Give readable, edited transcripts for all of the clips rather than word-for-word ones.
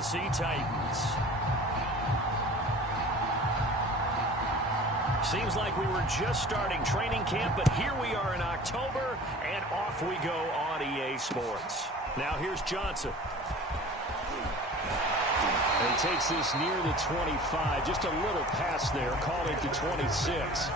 Tennessee Titans. Seems like we were just starting training camp, but here we are in October, and off we go on EA Sports. Now here's Johnson. And he takes this near the 25. Just a little pass there. Called it to 26.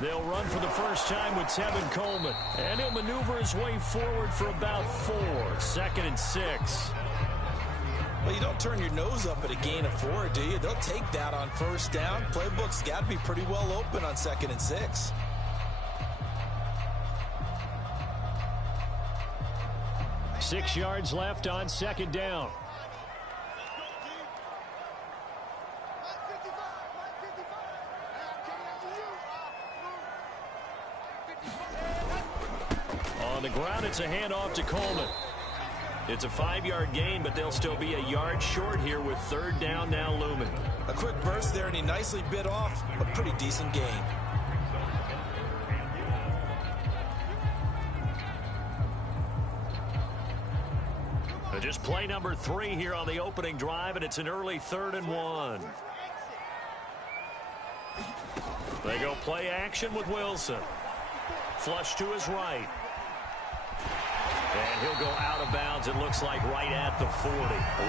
They'll run for the first time with Tevin Coleman. And he'll maneuver his way forward for about 4. 2nd and 6. Well, you don't turn your nose up at a gain of 4, do you? They'll take that on first down. Playbook's got to be pretty well open on 2nd and 6. Six yards left on 2nd down. On the ground, it's a handoff to Coleman. It's a 5-yard gain, but they'll still be a yard short here with 3rd down now looming. A quick burst there, and he nicely bit off a pretty decent gain. Just play number 3 here on the opening drive, and it's an early 3rd and 1. They go play action with Wilson. Flush to his right. And he'll go out of bounds, it looks like, right at the 40.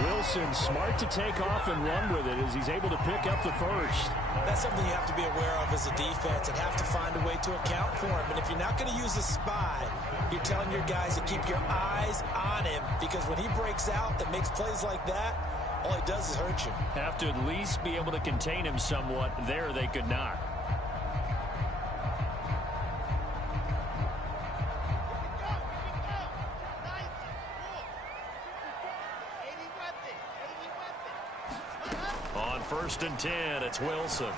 Wilson smart to take off and run with it as he's able to pick up the first. That's something you have to be aware of as a defense and have to find a way to account for him. And if you're not going to use a spy, you're telling your guys to keep your eyes on him, because when he breaks out and makes plays like that, all he does is hurt you. Have to at least be able to contain him somewhat. There they could not. On 1st and 10, it's Wilson.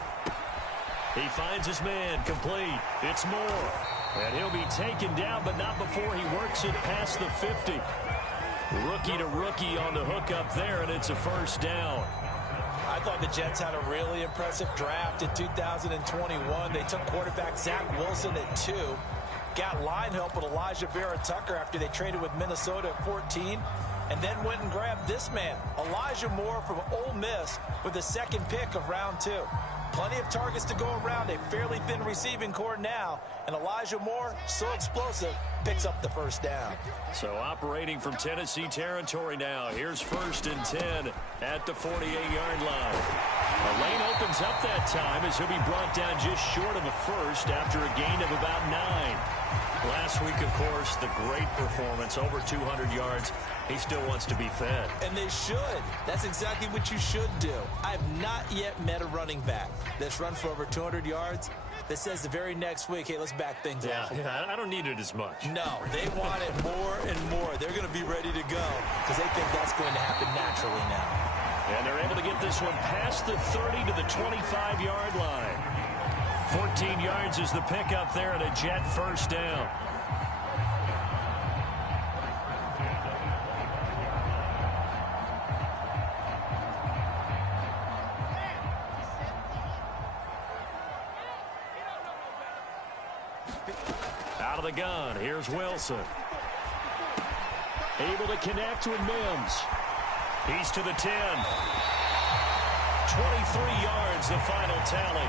He finds his man, complete. It's Moore. And he'll be taken down, but not before he works it past the 50. Rookie to rookie on the hookup there, and it's a 1st down. I thought the Jets had a really impressive draft in 2021. They took quarterback Zach Wilson at 2. Got line help with Elijah Vera-Tucker after they traded with Minnesota at 14. And then went and grabbed this man, Elijah Moore from Ole Miss, with the 2nd pick of round 2. Plenty of targets to go around, a fairly thin receiving core now. And Elijah Moore, so explosive, picks up the 1st down. So operating from Tennessee territory now. Here's 1st and 10 at the 48-yard line. A lane opens up that time as he'll be brought down just short of a first after a gain of about 9. Last week, of course, the great performance, over 200 yards. He still wants to be fed. And they should. That's exactly what you should do. I've not yet met a running back that's run for over 200 yards that says the very next week, hey, let's back things up. Yeah, I don't need it as much. No, they want it more and more. They're going to be ready to go because they think that's going to happen naturally now. And they're able to get this one past the 30 to the 25-yard line. 14 yards is the pickup there and a Jet 1st down. Out of the gun, here's Wilson. Able to connect with Mims. He's to the 10. 23 yards, the final tally.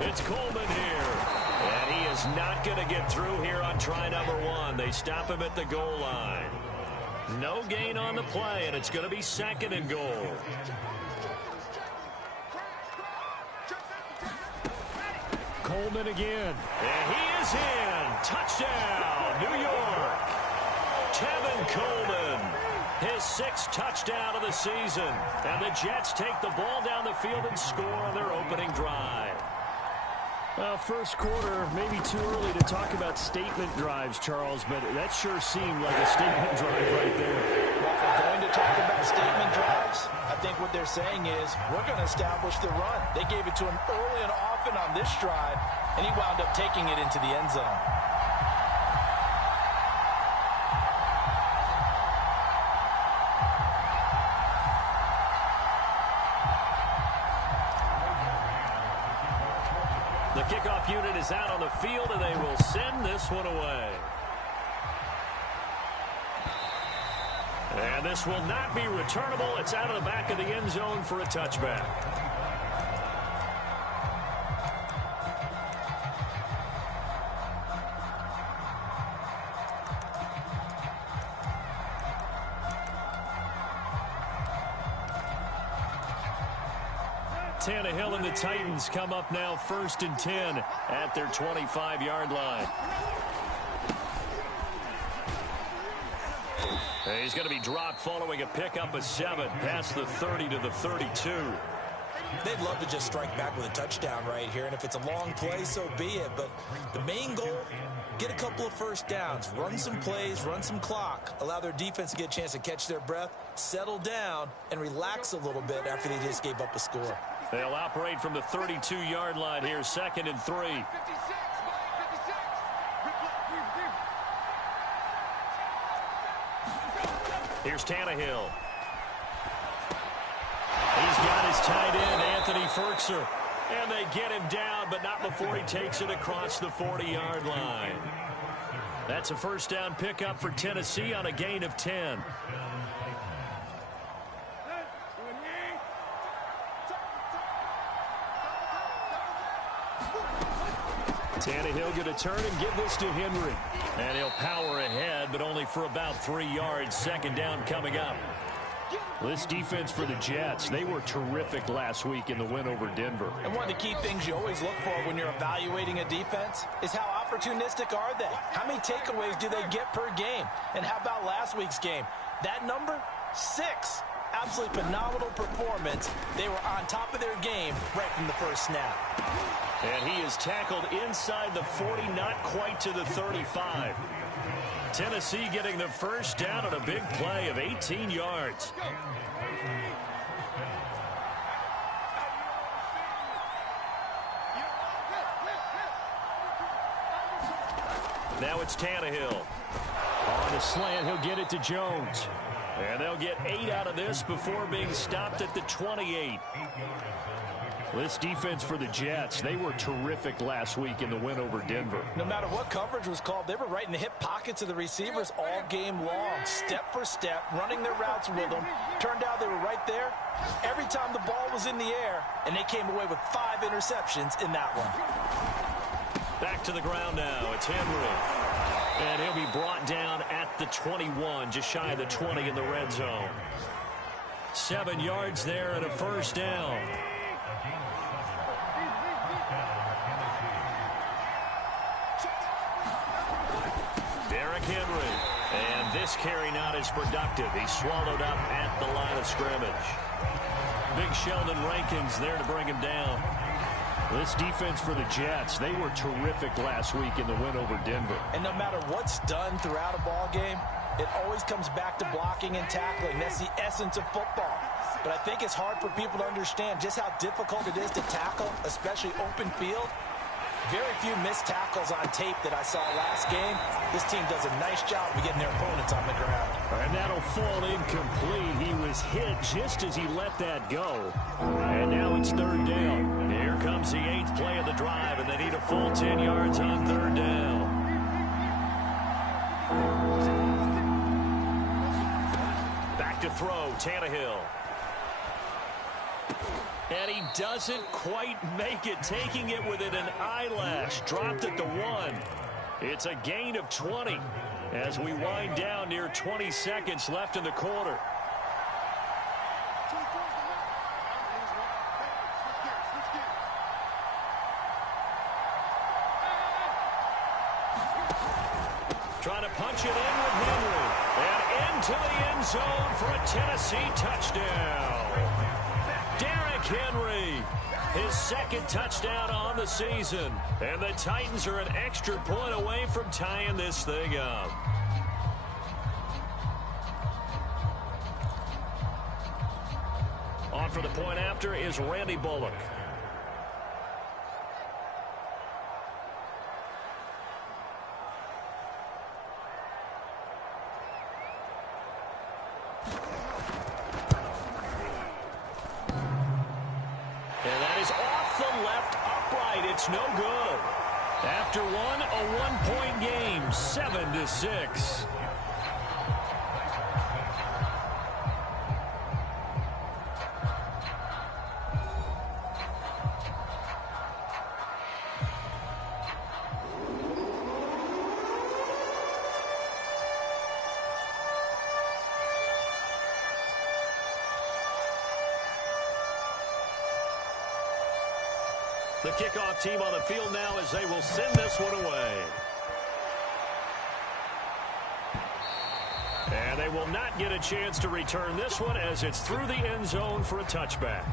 It's Coleman here. And he is not going to get through here on try number 1. They stop him at the goal line. No gain on the play, and it's going to be 2nd and goal. Coleman again. And he is in. Touchdown, New York. Tevin Coleman. His 6th touchdown of the season. And the Jets take the ball down the field and score on their opening drive. Well, first quarter, maybe too early to talk about statement drives, Charles, but that sure seemed like a statement drive right there. Well, if we're going to talk about statement drives, I think what they're saying is we're going to establish the run. They gave it to him early and often on this drive, and he wound up taking it into the end zone. The kickoff unit is out on the field, and they will send this one away. And this will not be returnable. It's out of the back of the end zone for a touchback. Tannehill and the Titans come up now 1st and 10 at their 25-yard line. He's going to be dropped following a pickup of 7 past the 30 to the 32. They'd love to just strike back with a touchdown right here, and if it's a long play, so be it. But the main goal, get a couple of first downs, run some plays, run some clock, allow their defense to get a chance to catch their breath, settle down, and relax a little bit after they just gave up a score. They'll operate from the 32-yard line here, 2nd and 3. Here's Tannehill. He's got his tight end, Anthony Ferkser. And they get him down, but not before he takes it across the 40-yard line. That's a first down pickup for Tennessee on a gain of 10. Tannehill going to turn and give this to Henry. And he'll power ahead, but only for about 3 yards. 2nd down coming up. This defense for the Jets, they were terrific last week in the win over Denver. And one of the key things you always look for when you're evaluating a defense is how opportunistic are they? How many takeaways do they get per game? And how about last week's game? That number, 6. Absolutely phenomenal performance. They were on top of their game right from the first snap. And he is tackled inside the 40, not quite to the 35. Tennessee getting the first down on a big play of 18 yards. Now it's Tannehill. On the slant, he'll get it to Jones. And they'll get 8 out of this before being stopped at the 28. This defense for the Jets, they were terrific last week in the win over Denver. No matter what coverage was called, they were right in the hip pockets of the receivers all game long, step for step, running their routes with them. Turned out they were right there every time the ball was in the air, and they came away with 5 interceptions in that one. Back to the ground now. It's Henry. And he'll be brought down at the 21, just shy of the 20 in the red zone. 7 yards there and a first down. Henry. And this carry not as productive. He's swallowed up at the line of scrimmage. Big Sheldon Rankins there to bring him down. This defense for the Jets, they were terrific last week in the win over Denver. And no matter what's done throughout a ball game, it always comes back to blocking and tackling. That's the essence of football. But I think it's hard for people to understand just how difficult it is to tackle, especially open field. Very few missed tackles on tape that I saw last game. This team does a nice job of getting their opponents on the ground. And that'll fall incomplete. He was hit just as he let that go. And now it's 3rd down. Here comes the 8th play of the drive, and they need a full 10 yards on 3rd down. Back to throw, Tannehill. And he doesn't quite make it, taking it within an eyelash. Dropped at the 1. It's a gain of 20 as we wind down near 20 seconds left in the quarter. Trying to punch it in with Henry. And into the end zone for a Tennessee touchdown. Derrick Henry, his second touchdown on the season. And the Titans are an extra point away from tying this thing up. On for the point after is Randy Bullock. It's no good. After one, a one-point game, 7-6. The kickoff team on the field now as they will send this one away. And they will not get a chance to return this one as it's through the end zone for a touchback.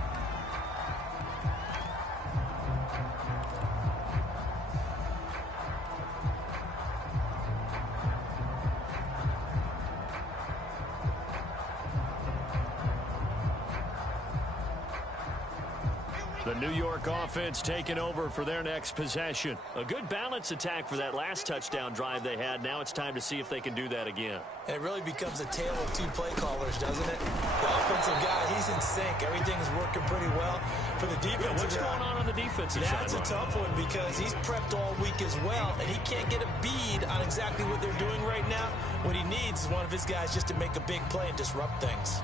The New York offense taking over for their next possession. A good balance attack for that last touchdown drive they had. Now it's time to see if they can do that again. And it really becomes a tale of two play callers, doesn't it? The offensive guy, he's in sync. Everything's working pretty well. For the defensive what's going on the defensive side? That's a tough one because he's prepped all week as well, and he can't get a bead on exactly what they're doing right now. What he needs is one of his guys just to make a big play and disrupt things.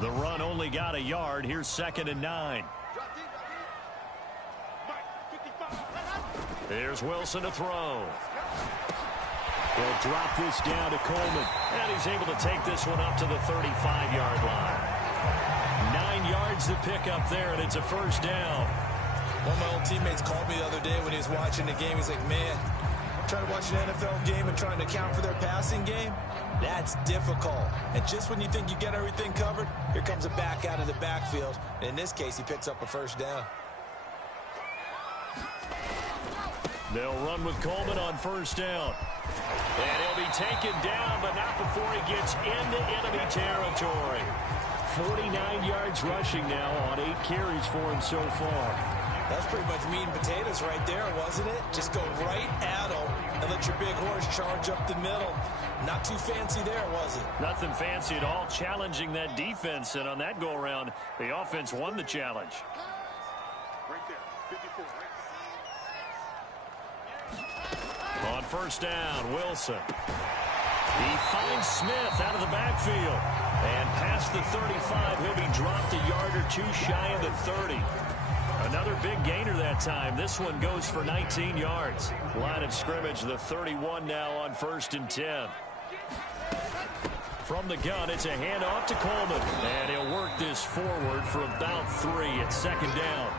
The run only got a yard. Here's 2nd and 9. Here's Wilson to throw. He'll drop this down to Coleman. And he's able to take this one up to the 35-yard line. 9 yards to pick up there, and it's a first down. One of my old teammates called me the other day when he was watching the game. He's like, man, trying to watch an NFL game and trying to account for their passing game, that's difficult. And just when you think you get everything covered, here comes a back out of the backfield. And in this case, he picks up a first down. They'll run with Coleman on first down. And he'll be taken down, but not before he gets into enemy territory. 49 yards rushing now on 8 carries for him so far. That's pretty much meat and potatoes right there, wasn't it? Just go right at him and let your big horse charge up the middle. Not too fancy there, was it? Nothing fancy at all, challenging that defense. And on that go-around, the offense won the challenge. Right there, 54, right. On first down, Wilson. He finds Smith out of the backfield. And past the 35, he'll be dropped a yard or two shy of the 30. Another big gainer that time. This one goes for 19 yards. Line of scrimmage, the 31 now on 1st and 10. From the gun, it's a handoff to Coleman. And he'll work this forward for about 3 at 2nd down.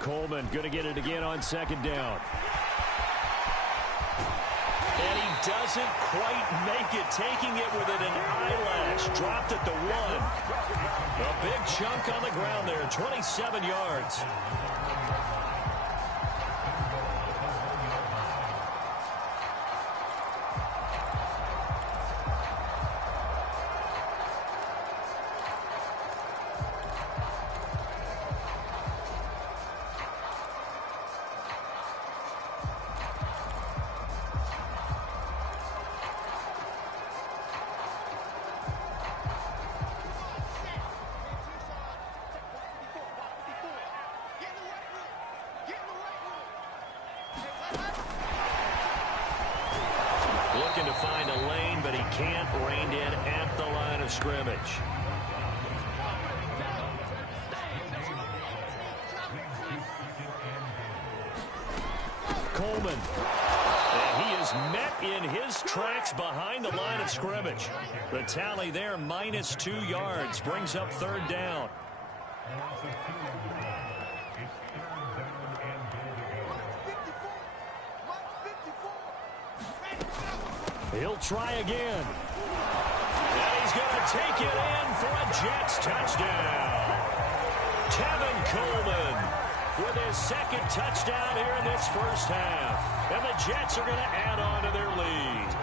Coleman going to get it again on 2nd down. And he doesn't quite make it, taking it within an eyelash. Dropped at the 1. A big chunk on the ground there, 27 yards. of scrimmage. Coleman. And he is met in his tracks behind the line of scrimmage. The tally there, -2 yards, brings up 3rd down. He'll try again. And he's going to take it in for a Jets touchdown. Kevin Coleman with his 2nd touchdown here in this first half. And the Jets are going to add on to their lead.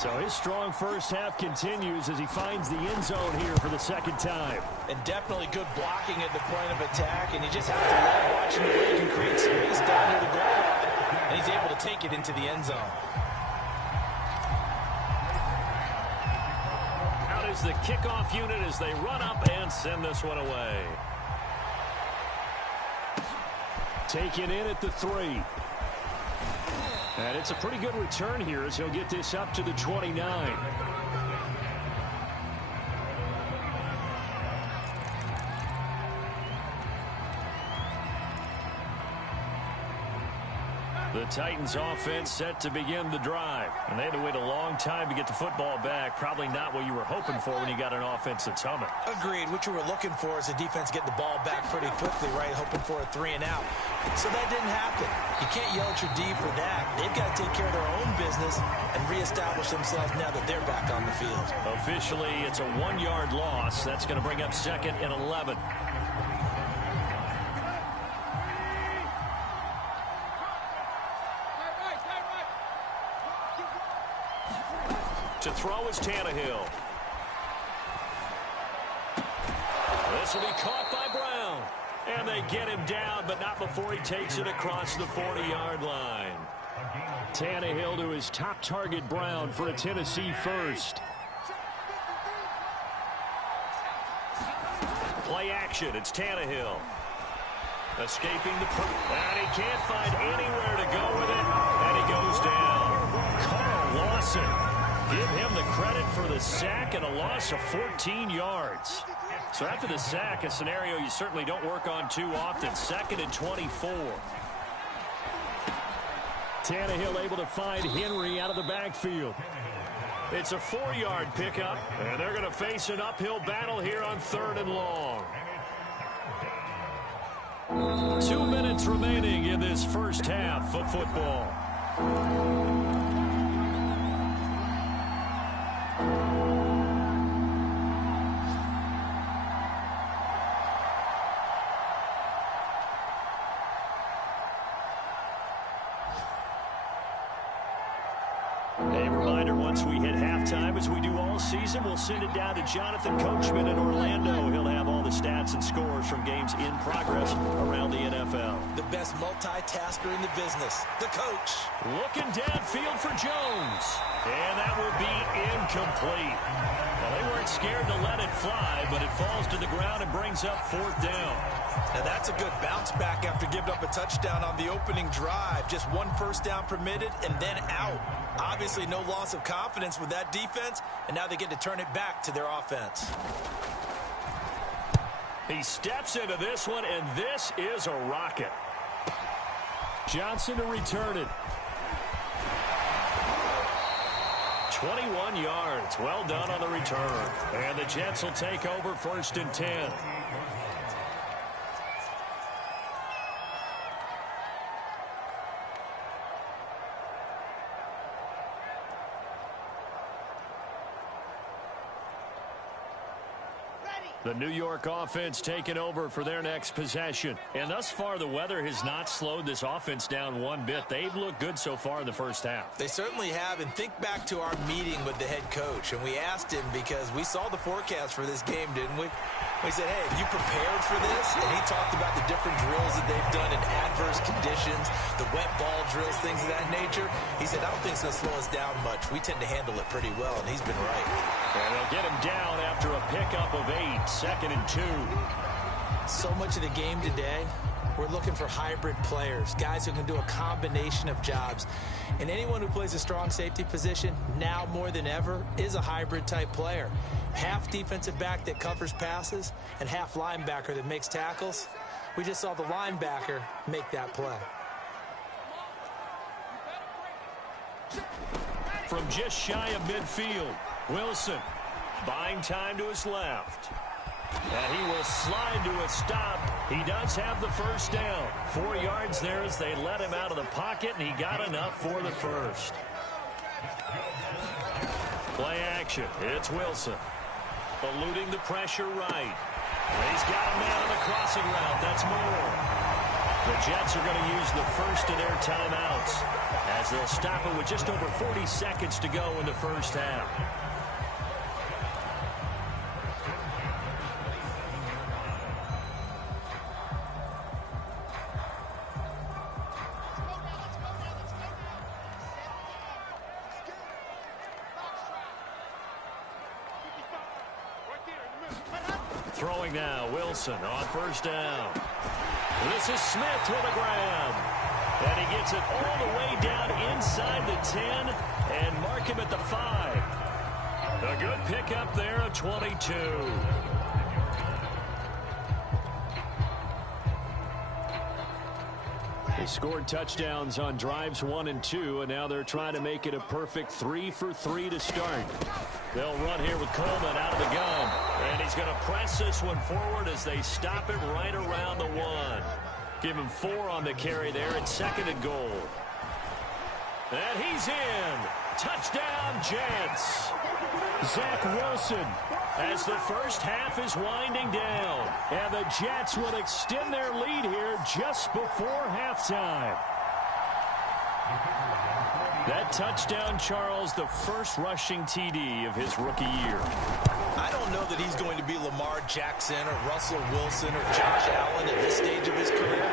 So his strong first half continues as he finds the end zone here for the 2nd time. And definitely good blocking at the point of attack. And you just have to love watching the way he can create space down near the goal line. And he's able to take it into the end zone. Out is the kickoff unit as they run up and send this one away. Taken in at the 3. And it's a pretty good return here as he'll get this up to the 29. The Titans offense set to begin the drive. And they had to wait a long time to get the football back. Probably not what you were hoping for when you got an offense that's humming. Agreed. What you were looking for is the defense get the ball back pretty quickly, right? Hoping for a 3 and out. So that didn't happen. You can't yell at your D for that. They've got to take care of their own business and reestablish themselves now that they're back on the field. Officially, it's a 1-yard loss. That's going to bring up 2nd and 11. To throw is Tannehill. This will be caught by Brown. And they get him down, but not before he takes it across the 40-yard line. Tannehill to his top target, Brown, for a Tennessee first. Play action. It's Tannehill. Escaping the and he can't find anywhere to go with it. And he goes down. Carl Lawson. Give him the credit for the sack and a loss of 14 yards. So after the sack, a scenario you certainly don't work on too often. 2nd and 24. Tannehill able to find Henry out of the backfield. It's a 4-yard pickup, and they're going to face an uphill battle here on 3rd and long. 2 minutes remaining in this first half of football. Once we hit halftime, as we do all season, we'll send it down to Jonathan Coachman in Orlando. He'll have all the stats and scores from games in progress around the NFL. The best multitasker in the business, the coach. Looking downfield for Jones. And that will be incomplete. Well, they weren't scared to let it fly, but it falls to the ground and brings up 4th down. Now that's a good bounce back after giving up a touchdown on the opening drive. Just 1 first down permitted and then out. Obviously no loss of confidence with that defense, and now they get to turn it back to their offense. He steps into this one, and this is a rocket. Johnson to return it. 21 yards. Well done on the return. And the Jets will take over 1st and 10. The New York offense taking over for their next possession. And thus far, the weather has not slowed this offense down one bit. They've looked good so far in the first half. They certainly have. And think back to our meeting with the head coach. And we asked him because we saw the forecast for this game, didn't we? We said, hey, have you prepared for this? And he talked about the different drills that they've done in adverse conditions, the wet ball drills, things of that nature. He said, I don't think it's going to slow us down much. We tend to handle it pretty well, and he's been right. And they'll get him down after a pickup of 8, 2nd and 2. So much of the game today we're looking for hybrid players, guys who can do a combination of jobs. And anyone who plays a strong safety position, now more than ever, is a hybrid-type player. Half defensive back that covers passes and half linebacker that makes tackles. We just saw the linebacker make that play. From just shy of midfield, Wilson buying time to his left. And he will slide to a stop. He does have the first down. 4 yards there as they let him out of the pocket, and he got enough for the first. Play action. It's Wilson. Eluding the pressure right. He's got a man on the crossing route. That's more. The Jets are going to use the first of their timeouts as they'll stop it with just over 40 seconds to go in the first half. Throwing now, Wilson on first down. This is Smith with a grab. And he gets it all the way down inside the 10 and mark him at the 5. A good pickup there, a 22. They scored touchdowns on drives 1 and 2, and now they're trying to make it a perfect 3 for 3 to start. They'll run here with Coleman out of the gun. And he's going to press this one forward as they stop it right around the 1. Give him 4 on the carry there at 2nd and goal. And he's in. Touchdown, Jets. Zach Wilson as the first half is winding down. And the Jets will extend their lead here just before halftime. That touchdown, Charles, the first rushing TD of his rookie year. I don't know that he's going to be Lamar Jackson or Russell Wilson or Josh Allen at this stage of his career.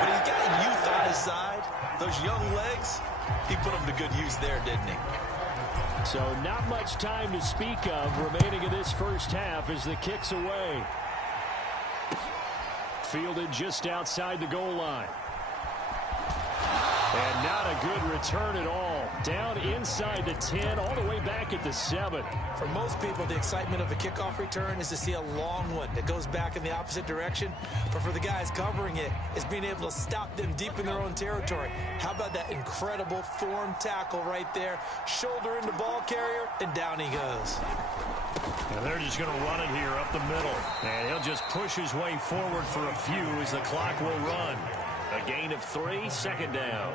But he's got youth on his side. Those young legs, he put them to good use there, didn't he? So not much time to speak of remaining in this first half as the kick's away. Fielded just outside the goal line. And not a good return at all. Down inside the 10, all the way back at the 7. For most people, the excitement of a kickoff return is to see a long one that goes back in the opposite direction. But for the guys covering it, it's being able to stop them deep in their own territory. How about that incredible form tackle right there? Shoulder into ball carrier, and down he goes. And they're just going to run it here up the middle. And he'll just push his way forward for a few as the clock will run. A gain of 3, 2nd down.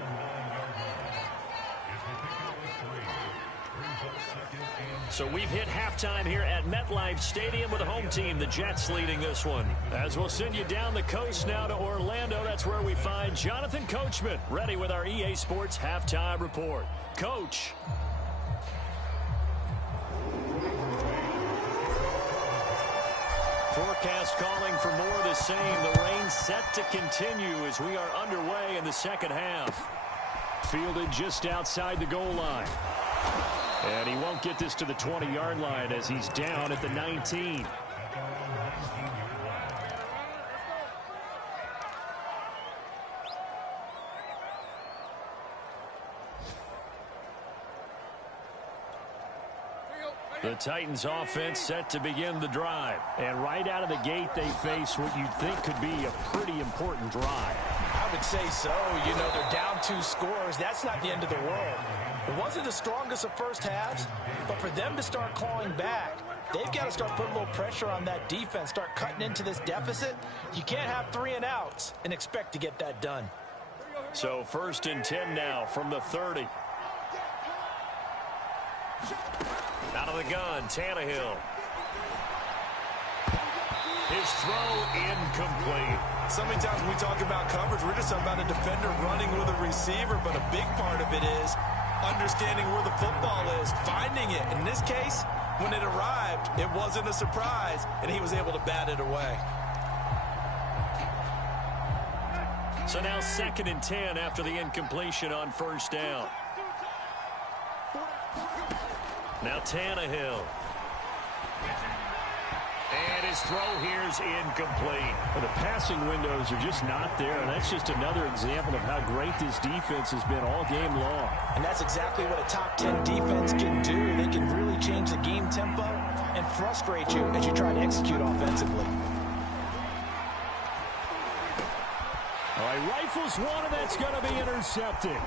So we've hit halftime here at MetLife Stadium with the home team, the Jets, leading this one. As we'll send you down the coast now to Orlando, that's where we find Jonathan Coachman, ready with our EA Sports halftime report. Coach. Forecast calling for more of the same. The rain set to continue as we are underway in the second half. Fielded just outside the goal line. And he won't get this to the 20-yard line as he's down at the 19. The Titans offense set to begin the drive. And right out of the gate, they face what you'd think could be a pretty important drive. I would say so. You know, they're down 2 scores. That's not the end of the world. It wasn't the strongest of first halves, but for them to start clawing back, they've got to start putting a little pressure on that defense, start cutting into this deficit. You can't have 3 and outs and expect to get that done. So 1st and 10 now from the 30. Out of the gun, Tannehill. His throw incomplete. So many times when we talk about coverage, we're just talking about a defender running with a receiver, but a big part of it is understanding where the football is, finding it. In this case, when it arrived, it wasn't a surprise, and he was able to bat it away. So now 2nd and 10 after the incompletion on 1st down. Now Tannehill. And his throw here is incomplete. Well, the passing windows are just not there, and that's just another example of how great this defense has been all game long. And that's exactly what a top 10 defense can do. They can really change the game tempo and frustrate you as you try to execute offensively. All right, rifles one, and that's going to be intercepted.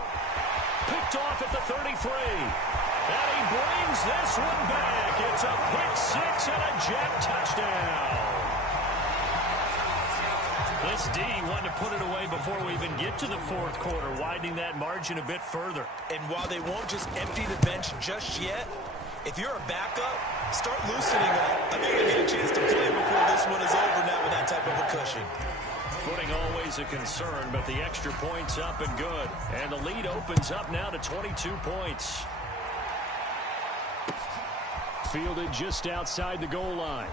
Picked off at the 33. And he brings this one back. It's a pick six and a Jet touchdown. This D wanted to put it away before we even get to the fourth quarter, widening that margin a bit further. And while they won't just empty the bench just yet, if you're a backup, start loosening up. I think you'll get a chance to play before this one is over now with that type of a cushion. Footing always a concern, but the extra point's up and good. And the lead opens up now to 22 points. Fielded just outside the goal line.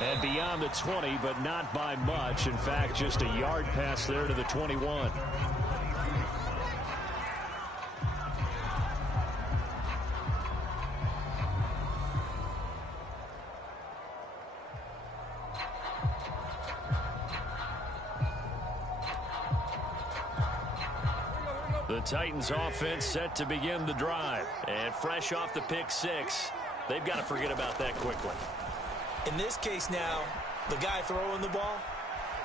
And beyond the 20, but not by much. In fact, just a yard pass there to the 21. The Titans offense set to begin the drive. And fresh off the pick six, they've got to forget about that quickly. In this case now, the guy throwing the ball,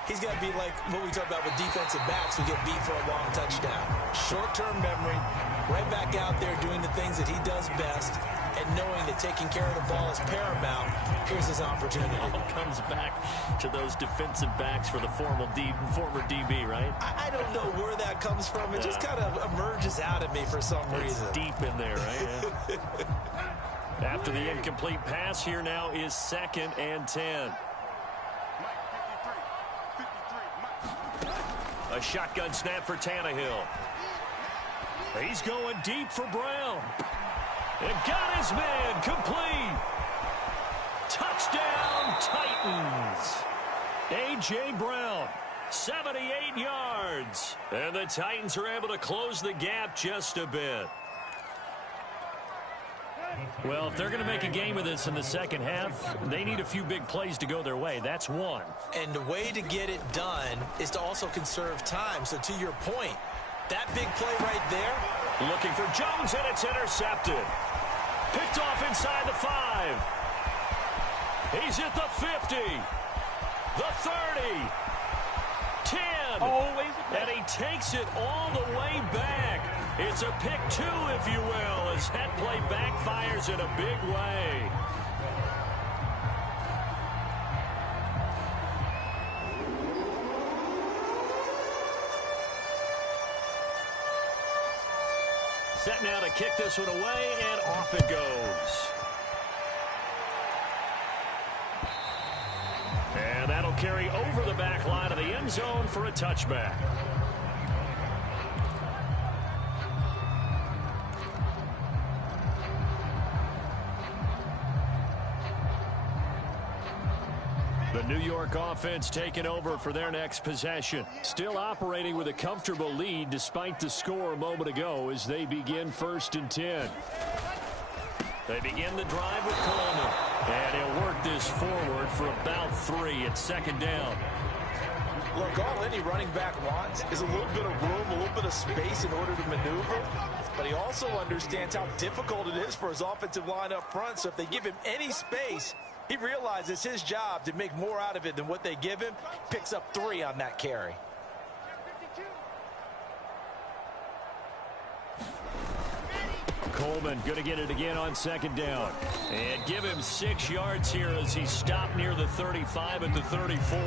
he's got to be like what we talk about with defensive backs who get beat for a long touchdown. Short-term memory, right back out there doing the things that he does best, and knowing that taking care of the ball is paramount. Here's his opportunity. It all comes back to those defensive backs for the former DB, right? I don't know where that comes from. It just kind of emerges out of me for some reason. It's deep in there, right? Yeah. After the incomplete pass, here now is 2nd and 10. A shotgun snap for Tannehill. He's going deep for Brown. And got his man complete. Touchdown, Titans. A.J. Brown, 78 yards. And the Titans are able to close the gap just a bit. Well, if they're going to make a game of this in the second half, they need a few big plays to go their way. That's one. And the way to get it done is to also conserve time. So to your point, that big play right there. Looking for Jones, and it's intercepted. Picked off inside the 5. He's at the 50. The 30. 10. And he takes it all the way back. It's a pick 2, if you will, as that play backfires in a big way. Set now to kick this one away, and off it goes. And that'll carry over the back line of the end zone for a touchback. The New York offense taking over for their next possession. Still operating with a comfortable lead despite the score a moment ago as they begin 1st and 10. They begin the drive with Coleman. And he'll work this forward for about 3 at 2nd down. Look, all any running back wants is a little bit of room, a little bit of space in order to maneuver. But he also understands how difficult it is for his offensive line up front. So if they give him any space, he realizes it's his job to make more out of it than what they give him. Picks up 3 on that carry. Coleman going to get it again on 2nd down. And give him 6 yards here as he stopped near the 35 at the 34.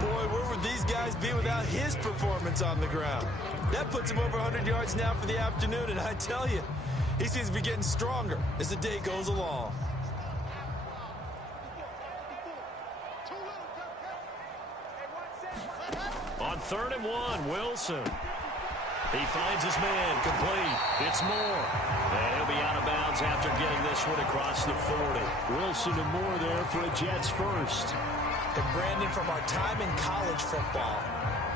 Boy, where would these guys be without his performance on the ground? That puts him over 100 yards now for the afternoon, and I tell you, he seems to be getting stronger as the day goes along. On 3rd and 1, Wilson. He finds his man, complete. It's Moore. And he'll be out of bounds after getting this one across the 40. Wilson and Moore there for a Jets first. And Brandon, from our time in college football,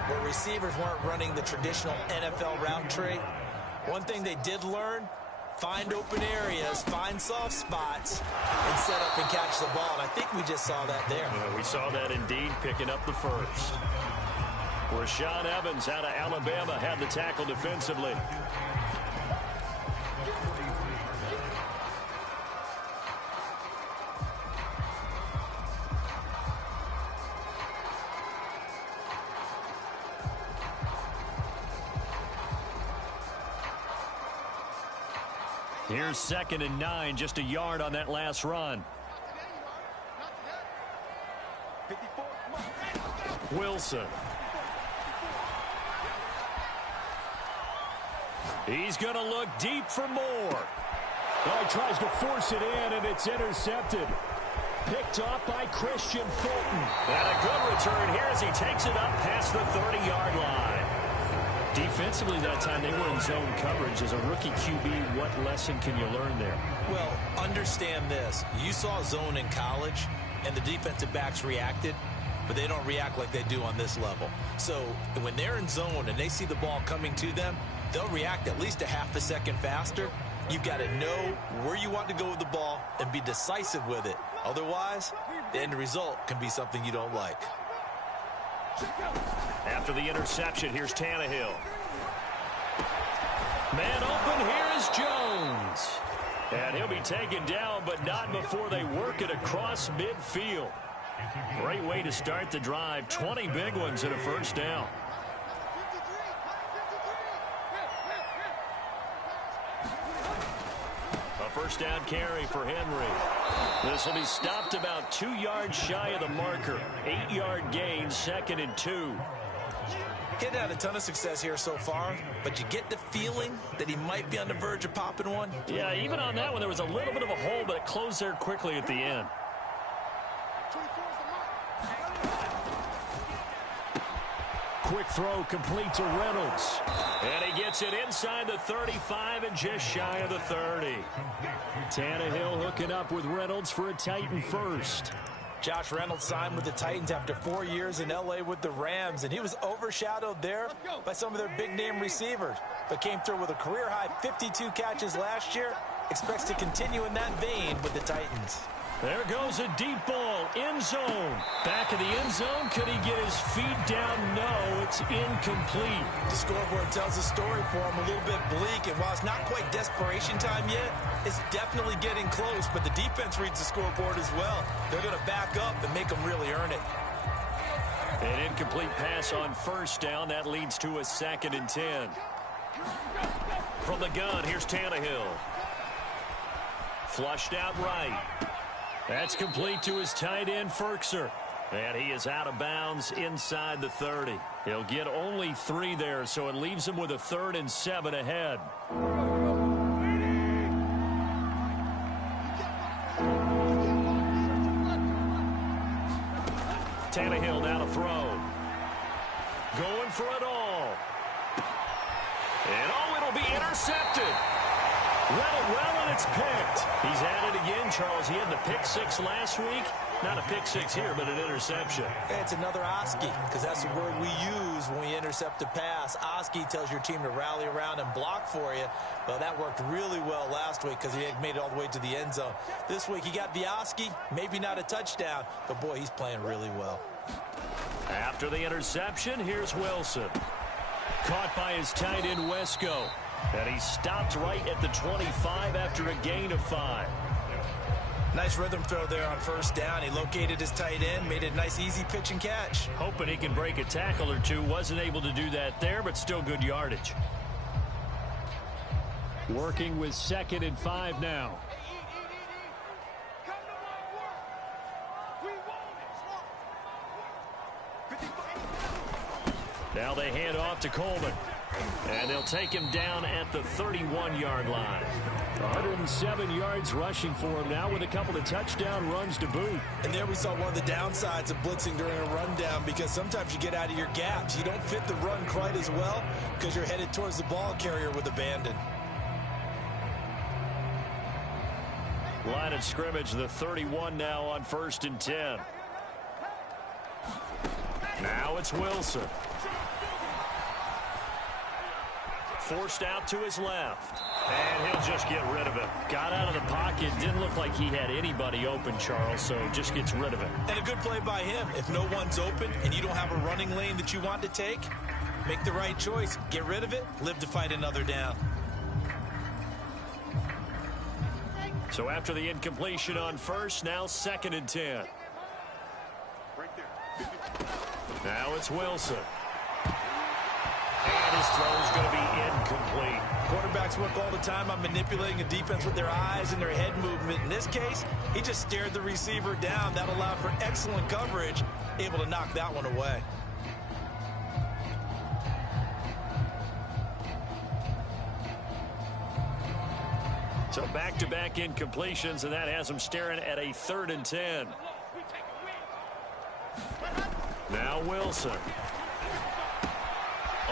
where receivers weren't running the traditional NFL route tree, one thing they did learn find open areas, find soft spots, and set up and catch the ball. And I think we just saw that there. Yeah, we saw that indeed, picking up the first. Rashaan Evans out of Alabama had the tackle defensively. Here's 2nd and 9, just a yard on that last run. Wilson. He's going to look deep for more. Well, he tries to force it in, and it's intercepted. Picked off by Christian Fulton. And a good return here as he takes it up past the 30-yard line. Defensively that time, they were in zone coverage. As a rookie QB, what lesson can you learn there? Well, understand this. You saw zone in college, and the defensive backs reacted, but they don't react like they do on this level. So when they're in zone and they see the ball coming to them, they'll react at least a half a second faster. You've got to know where you want to go with the ball and be decisive with it. Otherwise, the end result can be something you don't like. After the interception, here's Tannehill. Man open, here is Jones. And he'll be taken down, but not before they work it across midfield. Great way to start the drive. 20 big ones and a first down. A first down carry for Henry. This will be stopped about 2 yards shy of the marker. 8-yard gain, 2nd and 2. He's had a ton of success here so far, but you get the feeling that he might be on the verge of popping one. Yeah, even on that one, there was a little bit of a hole, but it closed there quickly at the end. Quick throw complete to Reynolds. And he gets it inside the 35 and just shy of the 30. Tannehill hooking up with Reynolds for a Titan first. Josh Reynolds signed with the Titans after 4 years in L.A. with the Rams, and he was overshadowed there by some of their big-name receivers, but came through with a career-high 52 catches last year. Expects to continue in that vein with the Titans. There goes a deep ball, end zone. Back of the end zone, could he get his feet down? No, it's incomplete. The scoreboard tells a story for him, a little bit bleak, and while it's not quite desperation time yet, it's definitely getting close, but the defense reads the scoreboard as well. They're going to back up and make them really earn it. An incomplete pass on first down. That leads to a 2nd and 10. From the gun, here's Tannehill. Flushed out right. That's complete to his tight end, Ferkser. And he is out of bounds inside the 30. He'll get only 3 there, so it leaves him with a 3rd and 7 ahead. Tannehill now to throw. Going for it all. And oh, it'll be intercepted. Read it well, and it's picked. He's at it again, Charles. He had the pick 6 last week. Not a pick 6 here, but an interception. It's another Oski, because that's the word we use when we intercept a pass. Oski tells your team to rally around and block for you. Well, that worked really well last week because he had made it all the way to the end zone. This week, he got the Oski, maybe not a touchdown, but boy, he's playing really well. After the interception, here's Wilson. Caught by his tight end, Wesco. And he stopped right at the 25 after a gain of 5. Nice rhythm throw there on first down. He located his tight end, made it a nice easy pitch and catch. Hoping he can break a tackle or two. Wasn't able to do that there, but still good yardage. Working with 2nd and 5 now. Now they hand off to Coleman. And they'll take him down at the 31-yard line. 107 yards rushing for him now with a couple of touchdown runs to boot. And there we saw one of the downsides of blitzing during a rundown, because sometimes you get out of your gaps. You don't fit the run quite as well because you're headed towards the ball carrier with abandon. Line of scrimmage, the 31 now on 1st and 10. Now it's Wilson. forced out to his left. And he'll just get rid of it. Got out of the pocket. Didn't look like he had anybody open, Charles, so just gets rid of it. And a good play by him. If no one's open and you don't have a running lane that you want to take, make the right choice. Get rid of it. Live to fight another down. So after the incompletion on first, now 2nd and 10. Right there. Now it's Wilson. And his throw's going to be incomplete. Quarterbacks work all the time on manipulating a defense with their eyes and their head movement. In this case, he just stared the receiver down. That allowed for excellent coverage, able to knock that one away. So back-to-back incompletions, and that has him staring at a 3rd and 10. Now Wilson.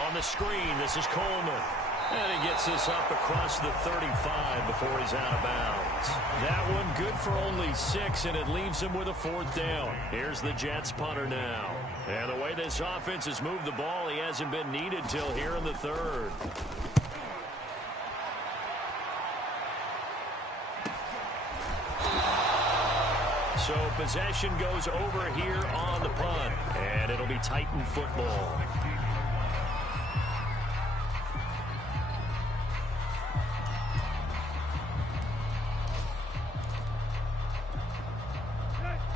On the screen, this is Coleman. And he gets this up across the 35 before he's out of bounds. That one good for only 6, and it leaves him with a 4th down. Here's the Jets punter now. And the way this offense has moved the ball, he hasn't been needed till here in the 3rd. So possession goes over here on the punt, and it'll be Titan football.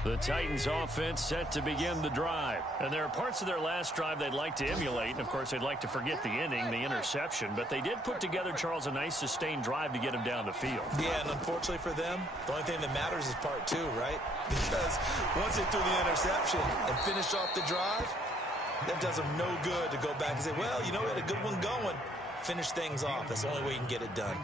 The Titans offense set to begin the drive. And there are parts of their last drive they'd like to emulate. And, of course, they'd like to forget the inning, the interception. But they did put together, Charles, a nice sustained drive to get him down the field. Yeah, and unfortunately for them, the only thing that matters is part 2, right? Because once they threw the interception and finished off the drive, that does them no good to go back and say, well, you know, we had a good one going. Finish things off. That's the only way you can get it done.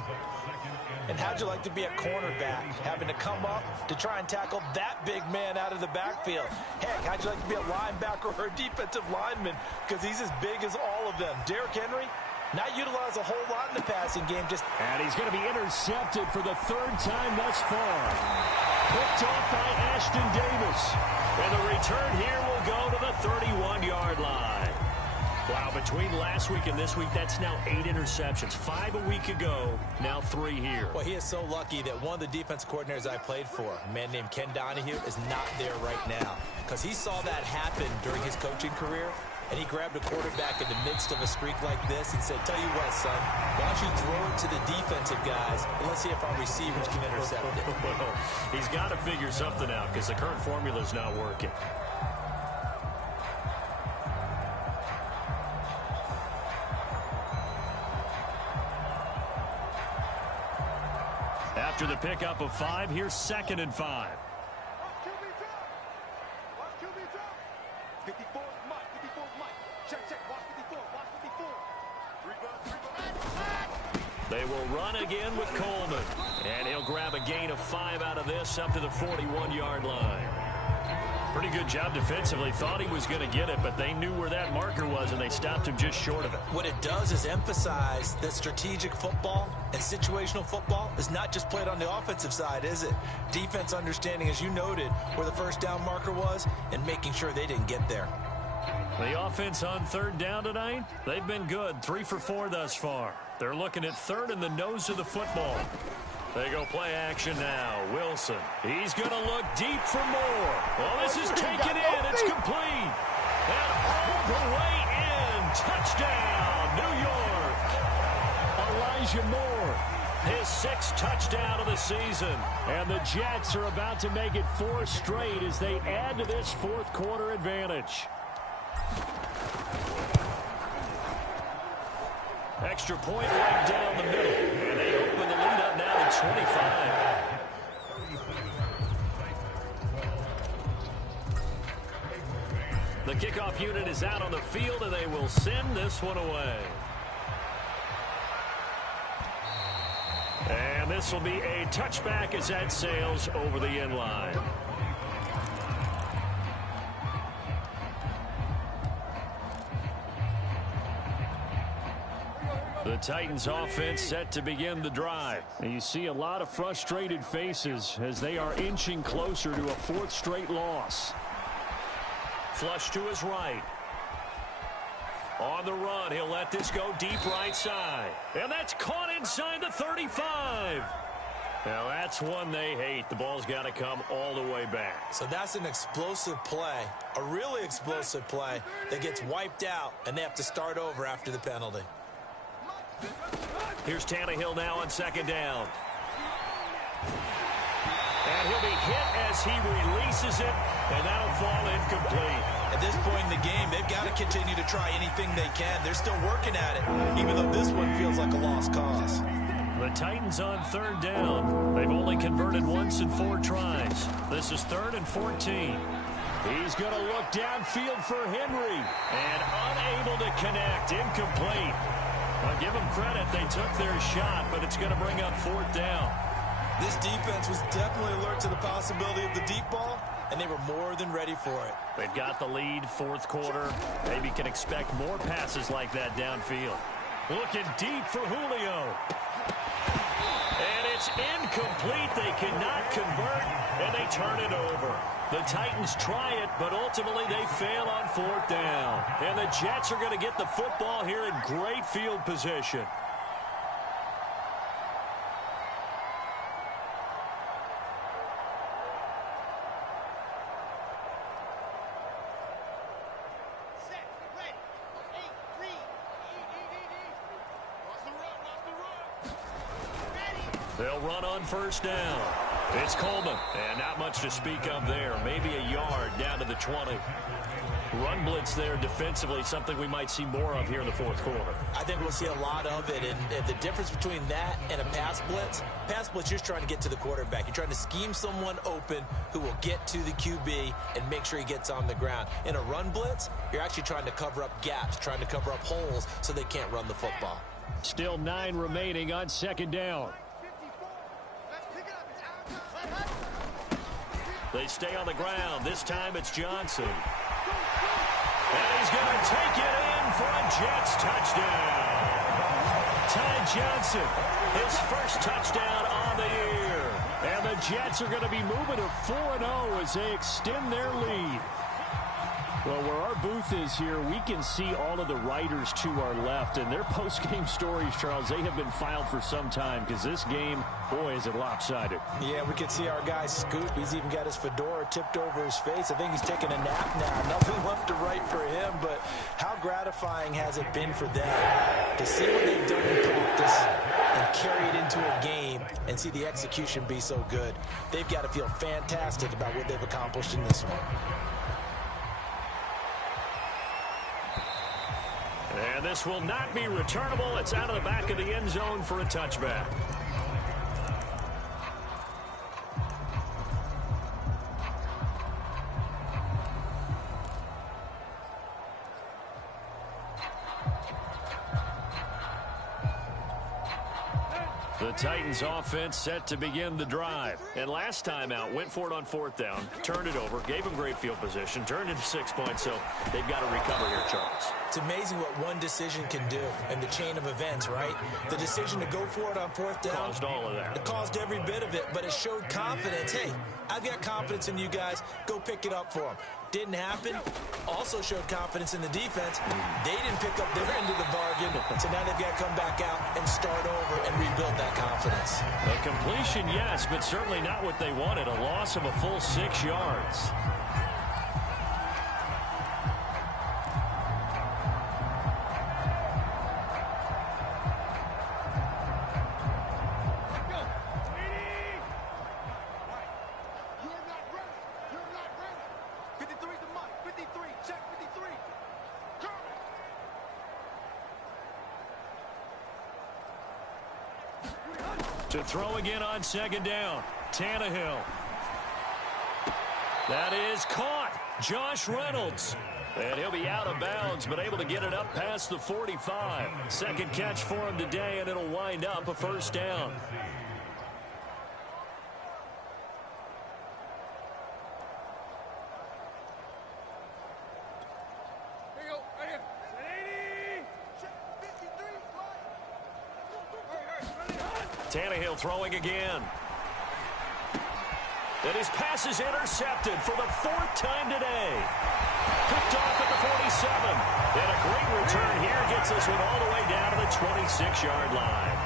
And how'd you like to be a cornerback, having to come up to try and tackle that big man out of the backfield? Heck, how'd you like to be a linebacker or a defensive lineman? Because he's as big as all of them. Derrick Henry, not utilized a whole lot in the passing game. And he's going to be intercepted for the 3rd time thus far. Picked off by Ashton Davis. And the return here will go to the 31-yard line. Wow, between last week and this week, that's now 8 interceptions. 5 a week ago, now 3 here. Well, he is so lucky that one of the defense coordinators I played for, a man named Ken Donahue, is not there right now. Because he saw that happen during his coaching career, and he grabbed a quarterback in the midst of a streak like this and said, tell you what, son, why don't you throw it to the defensive guys, and let's see if our receivers can intercept it. He's got to figure something out because the current formula is not working. After the pickup of 5, here's 2nd and 5. 54, Mike. 54, Mike. Check. Watch 54. Watch 54. 3 guns. They will run again with Coleman. And he'll grab a gain of 5 out of this up to the 41-yard line. Pretty good job defensively. Thought he was going to get it, but they knew where that marker was, and they stopped him just short of it. What it does is emphasize that strategic football and situational football is not just played on the offensive side, is it? Defense understanding, as you noted, where the 1st down marker was and making sure they didn't get there. The offense on 3rd down tonight, they've been good. 3 for 4 thus far. They're looking at 3rd in the nose of the football. They go play action now. Wilson. He's going to look deep for more. Well, this is taken in. It's complete. And all the way in. Touchdown, New York. Elijah Moore. His 6th touchdown of the season. And the Jets are about to make it 4 straight as they add to this 4th quarter advantage. Extra point right down the middle. And they open the lead up now to 25. The kickoff unit is out on the field, and they will send this one away. And this will be a touchback as that sails over the end line. The Titans offense set to begin the drive. And you see a lot of frustrated faces as they are inching closer to a 4th straight loss. Flush to his right. On the run, he'll let this go deep right side. And that's caught inside the 35. Now, that's one they hate. The ball's got to come all the way back. So that's an explosive play, a really explosive play that gets wiped out, and they have to start over after the penalty. Here's Tannehill now on second down. And he'll be hit as he releases it, and that'll fall incomplete. At this point in the game, they've got to continue to try anything they can. They're still working at it, even though this one feels like a lost cause. The Titans on third down. They've only converted once in 4 tries. This is 3rd and 14. He's going to look downfield for Henry. And unable to connect. Incomplete. I'll give them credit. They took their shot, but it's going to bring up 4th down. This defense was definitely alert to the possibility of the deep ball, and they were more than ready for it. They've got the lead, 4th quarter. Maybe can expect more passes like that downfield. Looking deep for Julio. And it's incomplete. They cannot convert, and they turn it over. The Titans try it, but ultimately they fail on 4th down. And the Jets are going to get the football here in great field position. They'll run on first down. It's Coleman, and not much to speak of there. Maybe a yard down to the 20. Run blitz there defensively, something we might see more of here in the 4th quarter. I think we'll see a lot of it, and the difference between that and a pass blitz, you're just trying to get to the quarterback. You're trying to scheme someone open who will get to the QB and make sure he gets on the ground. In a run blitz, you're actually trying to cover up gaps, trying to cover up holes so they can't run the football. Still 9 remaining on second down. They stay on the ground. This time it's Johnson. And he's going to take it in for a Jets touchdown. Ty Johnson, his first touchdown on the year. And the Jets are going to be moving to 4-0 as they extend their lead. Well, where our booth is here, we can see all of the writers to our left. And their post-game stories, Charles, they have been filed for some time because this game, boy, is it lopsided. Yeah, we can see our guy Scoop. He's even got his fedora tipped over his face. I think he's taking a nap now. Nothing left to write for him, but how gratifying has it been for them to see what they've done in practice and carry it into a game and see the execution be so good. They've got to feel fantastic about what they've accomplished in this one. And this will not be returnable. It's out of the back of the end zone for a touchback. The Titans offense set to begin the drive. And last time out, went for it on 4th down, turned it over, gave them great field position, turned it to 6 points, so they've got to recover here, Charles. It's amazing what one decision can do in the chain of events, right? The decision to go for it on 4th down. Caused all of that. It caused every bit of it, but it showed confidence. Hey, I've got confidence in you guys. Go pick it up for them. Didn't happen. Also showed confidence in the defense. They didn't pick up their end of the bargain, so now they've got to come back out and start over and rebuild that confidence. A completion, yes, but certainly not what they wanted. A loss of a full 6 yards. To throw again on second down. Tannehill. That is caught. Josh Reynolds. And he'll be out of bounds, but able to get it up past the 45. Second catch for him today, and it'll wind up a first down. Tannehill throwing again. And his pass is intercepted for the 4th time today. Picked off at the 47. And a great return this one all the way down to the 26-yard line.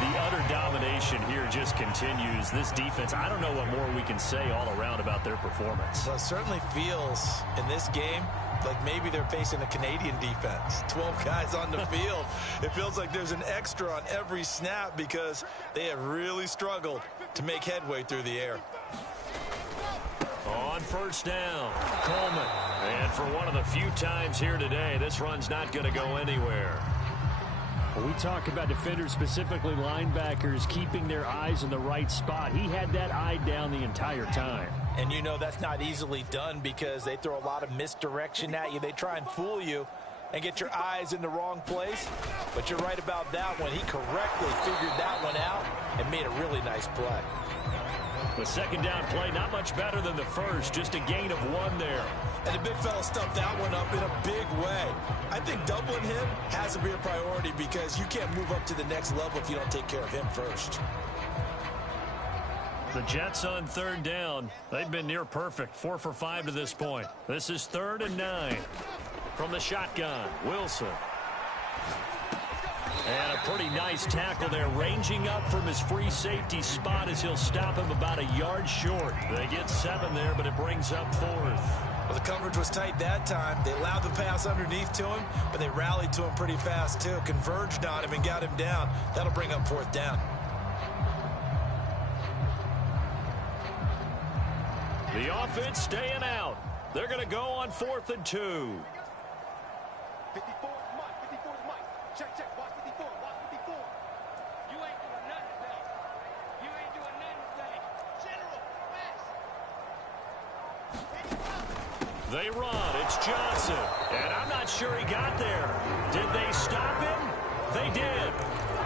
The utter domination here just continues. This defense, I don't know what more we can say all around about their performance. Well, it certainly feels in this game like maybe they're facing a Canadian defense. 12 guys on the field. It feels like there's an extra on every snap because they have really struggled to make headway through the air. On first down, Coleman. And for one of the few times here today, this run's not going to go anywhere. We talk about defenders, specifically linebackers, keeping their eyes in the right spot. He had that eye down the entire time. And you know that's not easily done because they throw a lot of misdirection at you. They try and fool you and get your eyes in the wrong place. But you're right about that one. He correctly figured that one out and made a really nice play. The second down play, not much better than the first, just a gain of 1 there. And the big fella stuffed that one up in a big way. I think doubling him has to be a priority because you can't move up to the next level if you don't take care of him first. The Jets on third down. They've been near perfect, 4 for 5 to this point. This is 3rd and 9. From the shotgun, Wilson. And a pretty nice tackle there, ranging up from his free safety spot as he'll stop him about a yard short. They get 7 there, but it brings up 4th. Well, the coverage was tight that time. They allowed the pass underneath to him, but they rallied to him pretty fast, too. Converged on him and got him down. That'll bring up 4th down. The offense staying out. They're going to go on 4th and 2. 54 is Mike. Check. Watch 54. Watch 54. You ain't doing nothing today. You ain't doing nothing today. General, pass. They run. It's Johnson. And I'm not sure he got there. Did they stop him? They did.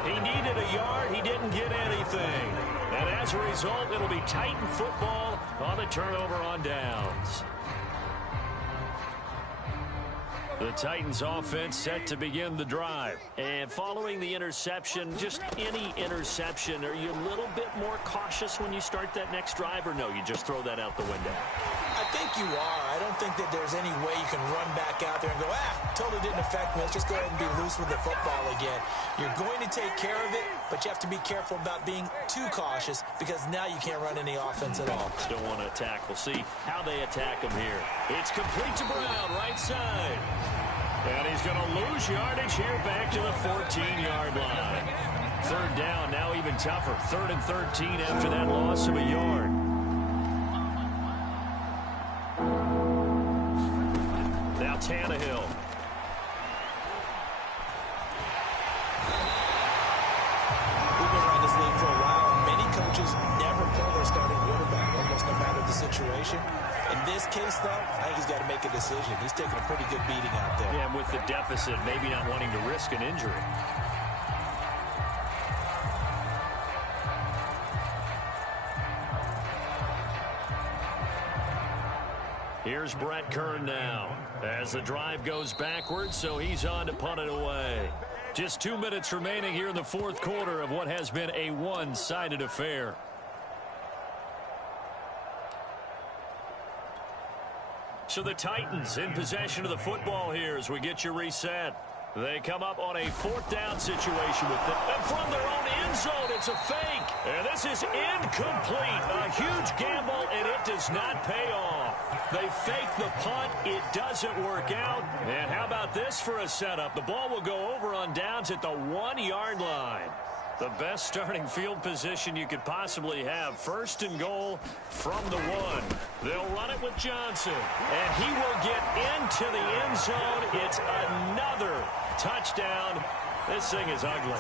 He needed a yard. He didn't get anything. And as a result, it'll be Titan football on the turnover on downs. The Titans offense set to begin the drive. And following the interception, just any interception, are you a little bit more cautious when you start that next drive, or no, you just throw that out the window? I think you are. I don't think that there's any way you can run back out there and go, totally didn't affect me. Let's just go ahead and be loose with the football again. You're going to take care of it, but you have to be careful about being too cautious because now you can't run any offense at all. Still want to attack. We'll see how they attack him here. It's complete to Brown, right side. And he's going to lose yardage here back to the 14-yard line. 3rd down, now even tougher. 3rd and 13 after that loss of a yard. Now Tannehill. We've been around this league for a while, and many coaches never pull their starting quarterback, almost no matter the situation. In this case, though, I think he's got to make a decision. He's taking a pretty good beating out there. Yeah, and with the deficit, maybe not wanting to risk an injury. Here's Brett Kern now as the drive goes backwards, so he's on to punt it away. Just 2 minutes remaining here in the 4th quarter of what has been a one-sided affair. So the Titans in possession of the football here as we get you reset. They come up on a 4th down situation with them. And from their own end zone, it's a fake. And this is incomplete. A huge gamble, and it does not pay off. They fake the punt. It doesn't work out. And how about this for a setup? The ball will go over on downs at the 1-yard line. The best starting field position you could possibly have. 1st and goal from the 1. They'll run it with Johnson. And he will get into the end zone. It's another touchdown. This thing is ugly.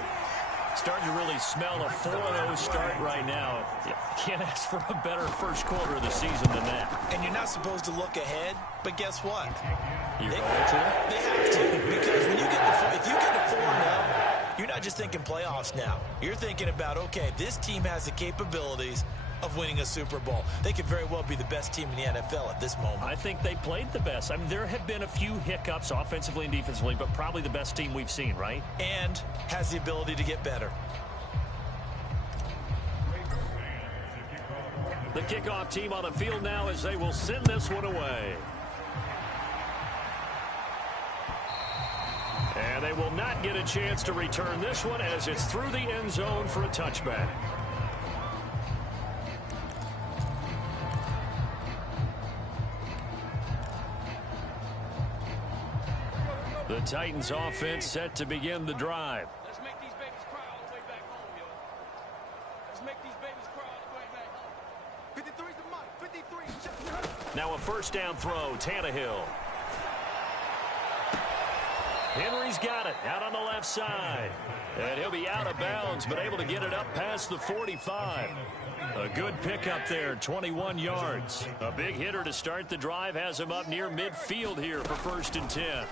Starting to really smell a 4-0 start right now. You can't ask for a better first quarter of the season than that. And you're not supposed to look ahead, but guess what? You're going to? They have to, because when you get if you get to 4-0, you're not just thinking playoffs now. You're thinking about, okay, this team has the capabilities of winning a Super Bowl. They could very well be the best team in the NFL at this moment. I think they played the best. I mean, there have been a few hiccups offensively and defensively, but probably the best team we've seen, right? And has the ability to get better. The kickoff team on the field now as they will send this one away. And And they will not get a chance to return this one as it's through the end zone for a touchback. The Titans offense set to begin the drive. Let's make these babies cry all the way back home, yo. Let's make these babies cry all the way back home. 53's the mic. 53. Now a first down throw, Tannehill. Henry's got it out on the left side. And he'll be out of bounds, but able to get it up past the 45. A good pickup there, 21 yards. A big hitter to start the drive has him up near midfield here for 1st and 10.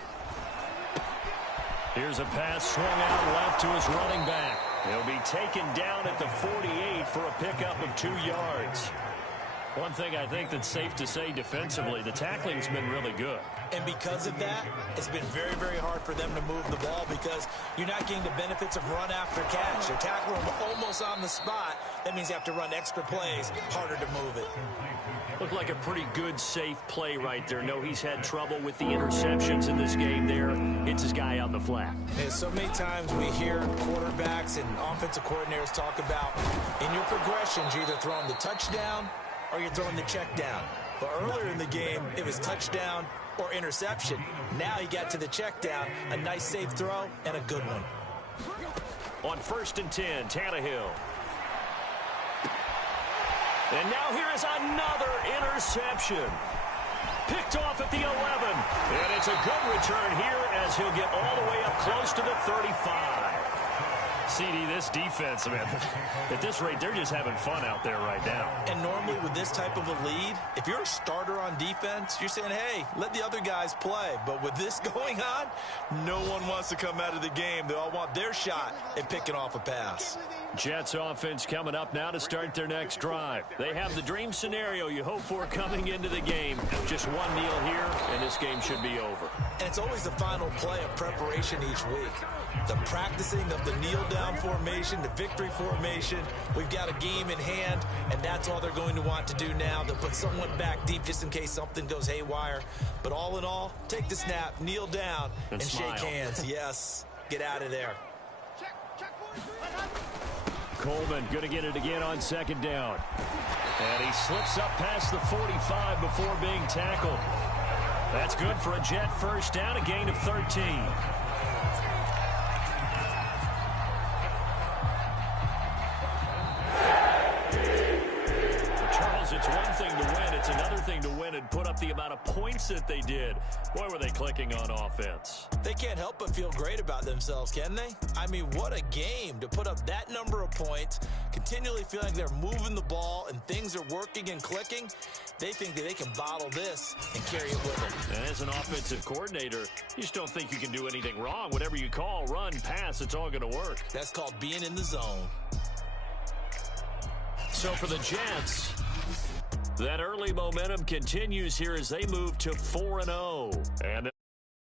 Here's a pass swung out left to his running back. He'll be taken down at the 48 for a pickup of 2 yards. One thing I think that's safe to say defensively, the tackling's been really good. And because of that, it's been very, very hard for them to move the ball because you're not getting the benefits of run after catch. You're tackling them almost on the spot. That means you have to run extra plays, harder to move it. Looked like a pretty good, safe play right there. No, he's had trouble with the interceptions in this game there. Hits his guy out in the flat. And so many times we hear quarterbacks and offensive coordinators talk about in your progressions, you're either throwing the touchdown or you're throwing the check down. But earlier in the game, it was touchdown or interception. Now he got to the check down, a nice safe throw, and a good one. On 1st and 10, Tannehill. And now here is another interception. Picked off at the 11. And it's a good return here as he'll get all the way up close to the 35. CD, this defense, man, at this rate, they're just having fun out there right now. And normally with this type of a lead, if you're a starter on defense, you're saying, hey, let the other guys play. But with this going on, no one wants to come out of the game. They all want their shot at picking off a pass. Jets offense coming up now to start their next drive. They have the dream scenario you hope for coming into the game. Just one kneel here, and this game should be over. And it's always the final play of preparation each week. The practicing of the kneel-down formation, the victory formation. We've got a game in hand, and that's all they're going to want to do now. They'll put someone back deep just in case something goes haywire. But all in all, take the snap, kneel down, and shake hands. Yes, get out of there. Coleman going to get it again on 2nd down. And he slips up past the 45 before being tackled. That's good for a Jet first down, a gain of 13. It's one thing to win. It's another thing to win and put up the amount of points that they did. Boy, were they clicking on offense. They can't help but feel great about themselves, can they? I mean, what a game to put up that number of points, continually feeling like they're moving the ball and things are working and clicking. They think that they can bottle this and carry it with them. And as an offensive coordinator, you just don't think you can do anything wrong. Whatever you call, run, pass, it's all going to work. That's called being in the zone. So for the Jets, that early momentum continues here as they move to 4-0. And